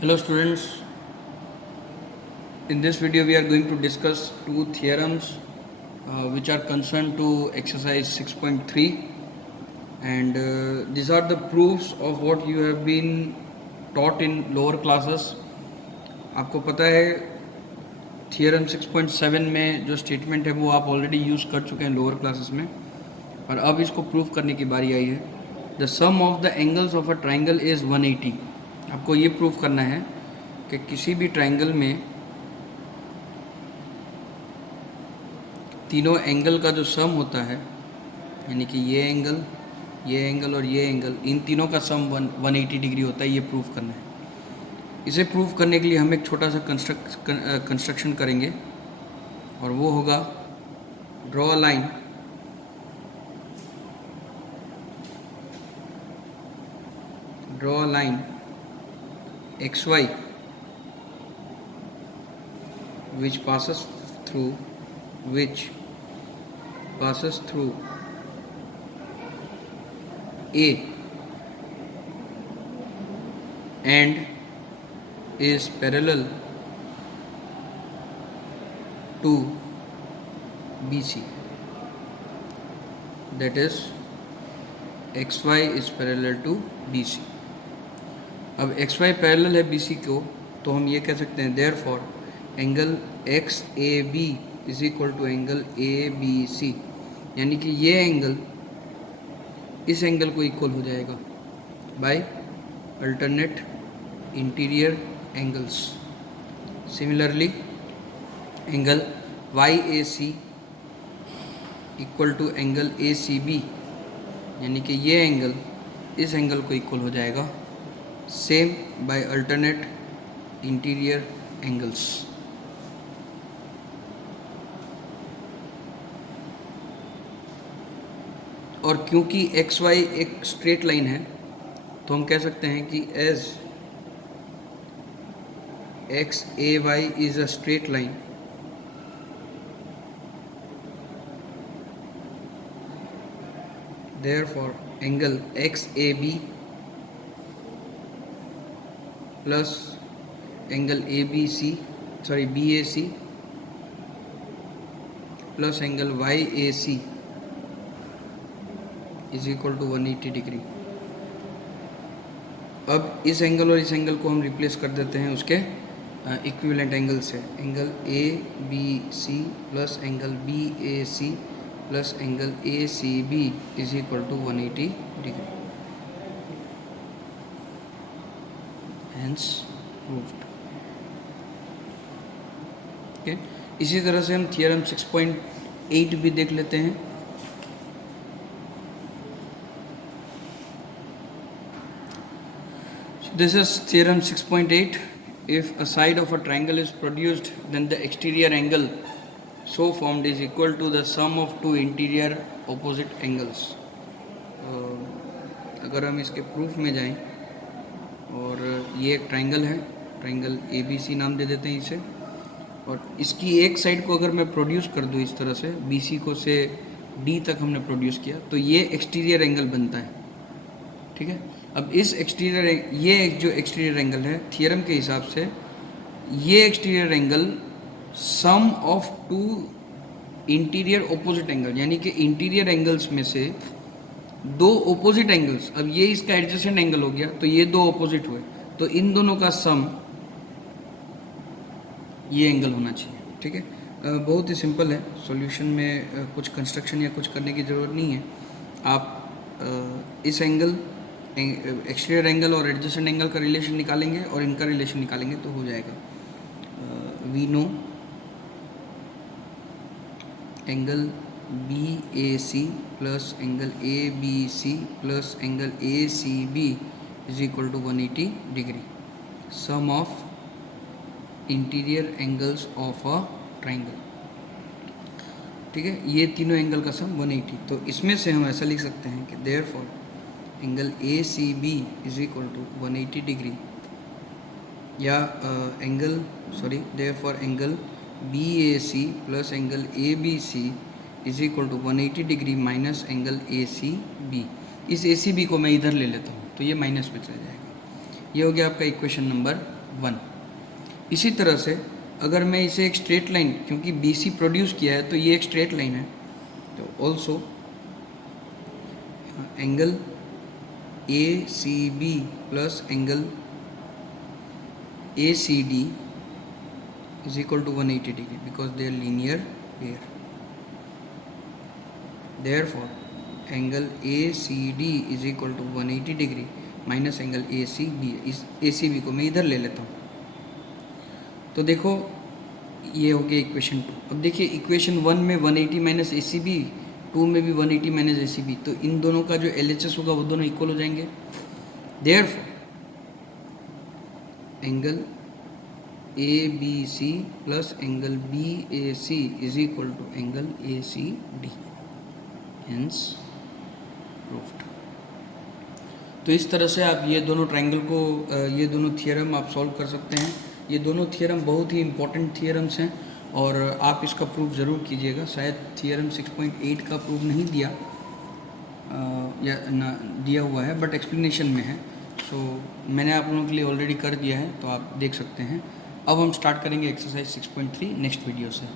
Hello students, in this video we are going to discuss two theorems which are concerned to exercise 6.3 and these are the proofs of what you have been taught in lower classes. आपको पता है theorem 6.7 में जो statement है वो आप already use कर चुके हैं लोअर क्लासेस में और अब इसको प्रूफ करने की बारी आई है. The sum of the angles of a triangle is 180. आपको ये प्रूफ करना है कि किसी भी ट्राइंगल में तीनों एंगल का जो सम होता है, यानी कि ये एंगल और ये एंगल, इन तीनों का सम 180 डिग्री होता है. ये प्रूफ करना है. इसे प्रूफ करने के लिए हम एक छोटा सा कंस्ट्रक्शन करेंगे और वो होगा draw a line XY which passes through A and is parallel to BC. That is XY is parallel to BC. अब XY पैरेलल है BC को, तो हम ये कह सकते हैं therefore angle XAB is equal to angle ABC, यानी कि ये एंगल इस एंगल को इक्वल हो जाएगा by alternate interior angles. Similarly angle YAC equal to angle ACB, यानी कि ये एंगल इस एंगल को इक्वल हो जाएगा same by alternate interior angles. और क्योंकि XY एक स्ट्रेट लाइन है तो हम कह सकते हैं कि as XAY is a straight line, therefore angle XAB plus angle BAC plus angle YAC is equal to 180 degree. अब इस एंगल और इस एंगल को हम रिप्लेस कर देते हैं उसके इक्विवेलेंट एंगल से. Angle ABC plus angle BAC plus angle ACB is equal to 180 degree. Hence proved. Okay? इसी तरह से हम थियरम 6.8 भी देख लेते हैं. This is theorem 6.8. If a side of a triangle is produced, then the exterior angle so formed is equal to the sum of two interior opposite angles. अगर हम इसके प्रूफ में जाएं और ये एक ट्राइंगल है, ट्राइंगल ABC नाम दे देते हैं इसे, और इसकी एक साइड को अगर मैं प्रोड्यूस कर दूँ इस तरह से, BC को से D तक हमने प्रोड्यूस किया, तो ये एक्सटीरियर एंगल बनता है. ठीक है. अब इस ये जो एक्सटीरियर एंगल है थियरम के हिसाब से, ये exterior angle sum of to interior opposite angle, यानी कि इंटीरियर एंगल्स में से दो ओपोजिट एंगल्स, अब ये इसका एडजेसेंट एंगल हो गया तो ये दो ओपोजिट हुए, तो इन दोनों का सम ये एंगल होना चाहिए. ठीक है. बहुत ही सिंपल है. सॉल्यूशन में कुछ कंस्ट्रक्शन या कुछ करने की ज़रूरत नहीं है. आप इस एंगल एक्सटीरियर एंगल और एडजेसेंट एंगल का रिलेशन निकालेंगे और इनका रिलेशन निकालेंगे तो हो जाएगा. We know angle BAC plus angle ABC plus angle ACB is equal to 180 degree. Sum of interior angles of a triangle. ठीक है. ये तीनों एंगल का सम 180. तो इसमें से हम ऐसा लिख सकते हैं कि therefore angle ACB is equal to 180 degree, या therefore angle BAC plus angle ABC is equal to 180 degree minus angle ACB. इस ACB को मैं इधर ले लेता हूँ तो ये माइनस में चला जाएगा. ये हो गया आपका इक्वेशन नंबर 1। इसी तरह से अगर मैं इसे एक स्ट्रेट लाइन, क्योंकि BC प्रोड्यूस किया है तो ये एक स्ट्रेट लाइन है, तो also angle ACB plus angle ACD is equal to 180 degree because they are linear pair. Therefore, angle ACD is equal to 180 degree minus angle ACB। इस ACB को मैं इधर ले लेता हूँ, तो देखो ये हो गया इक्वेशन 2। अब देखिए इक्वेशन 1 में 180 माइनस ACB, 2 में भी 180 माइनस ACB, तो इन दोनों का जो LHS होगा वो दोनों इक्वल हो जाएंगे। Therefore, angle ABC plus angle BAC is equal to angle ACD, hence proved. तो इस तरह से आप ये दोनों ट्रायंगल को, ये दोनों थियरम आप सॉल्व कर सकते हैं। ये दोनों थियरम बहुत ही इंपॉर्टेंट थियरम्स हैं और आप इसका प्रूफ ज़रूर कीजिएगा। शायद थियरम 6.8 का प्रूफ नहीं दिया या ना दिया हुआ है, बट एक्सप्लेनेशन में है। सो मैंने आप लोगों के लिए ऑलरेडी कर दिया है, तो आप देख सकते हैं। अब हम स्टार्ट करेंगे एक्सरसाइज 6.3 नेक्स्ट वीडियो से।